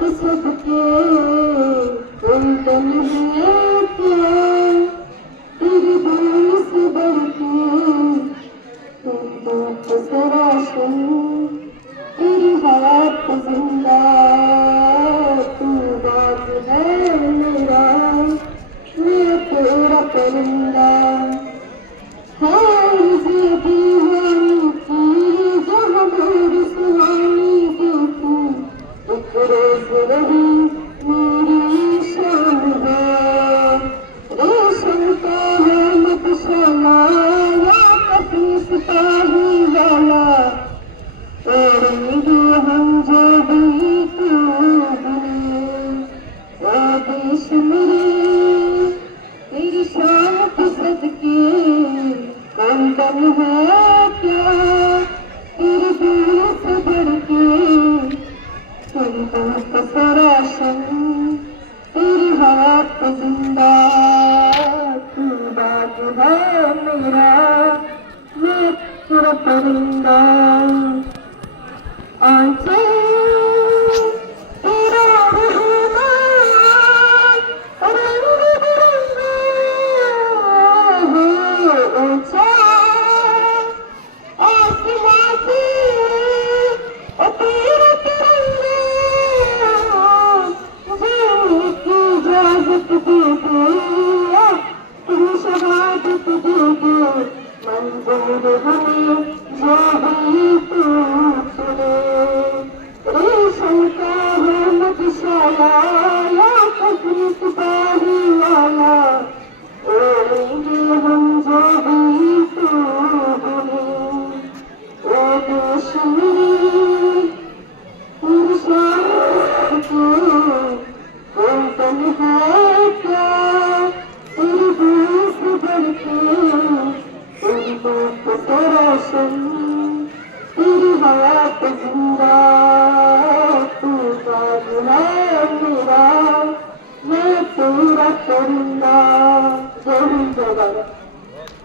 सबके उल्टन है क्या तेरी भूल से बढ़ के तेरी बात सराशन तेरी बात जिंदा तू बात है मेरा मैं तेरा परिंदा हाय ये दीवानी की जहाँ मेरी सुहानी देखी एक रोज रही मेरी शाम है रेशम का है मधुशाला या कभी सिपाही वाला ओढ़ेंगे हम जो भी तू बने ओ देश मेरे तेरी शान के सदके कौन कम है क्या तेरी दिल से बढ़ के तेरी बात सराशन तेरी बात जिंदा तू बात है मेरा मैं तेरा परिंदा आंचे तेरा रहमान रंग बिरंगा है ऊंचा आसमां से ओ तेरा तिरंगा जाने की इजाजत दे दे तेरी शहादत दे दे मंजूर हमें जो भी तू चुने रेशम का है मधुशाला या कभी सिपाही वाला ओढ़ेंगे हम जो भी तू बने ओ देश मेरे तेरी शान के कोई तन है क्या तेरी भूल से बढ़ के तेरी बात सराशन तेरी बात जिंदा तू बात है मेरा मैं तेरा परिंदा जय हिंद जय भारत।